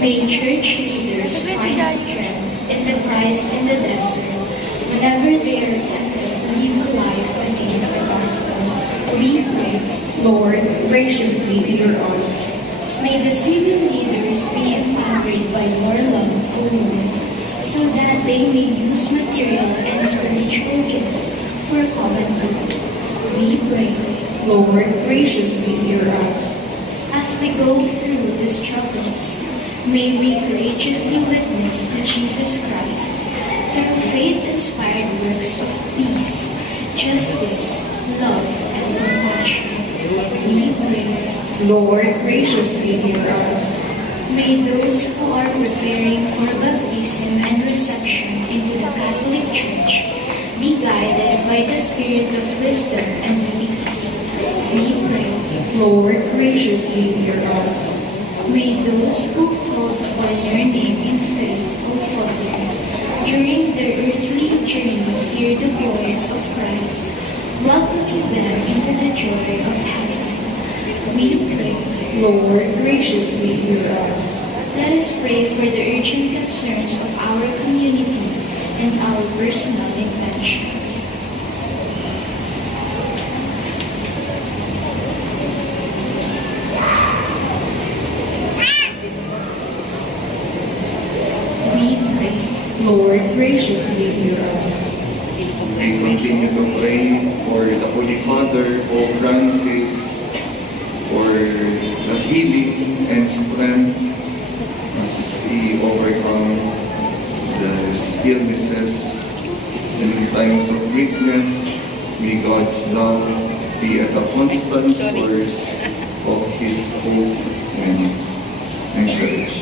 May church leaders find strength in the Christ in the desert whenever they are tempted to live a life against the gospel. We pray. Lord, graciously hear us. May the civil leaders be empowered by your love, O Lord, so that they may use material and spiritual gifts for common good. We pray. Lord, graciously hear us. As we go through the struggles, may we courageously witness to Jesus Christ through faith-inspired works of peace, justice, love, and compassion. We pray. Lord, graciously hear us. May those who are preparing for baptism and reception into the Catholic Church be guided by the spirit of wisdom and peace. We pray. Lord, graciously hear us. May those who call upon your name in faith, O Father, during their earthly journey hear the voice of Christ, welcoming them into the joy of heaven. We pray. Lord, graciously hear us. Let us pray for the urgent concerns of our community and our personal intentions. We pray. Lord, graciously hear us. We continue to pray for the Holy Father, Pope Francis, for the healing and strength as he overcome the illnesses in times of weakness. May God's love be at the constant source of his hope and courage.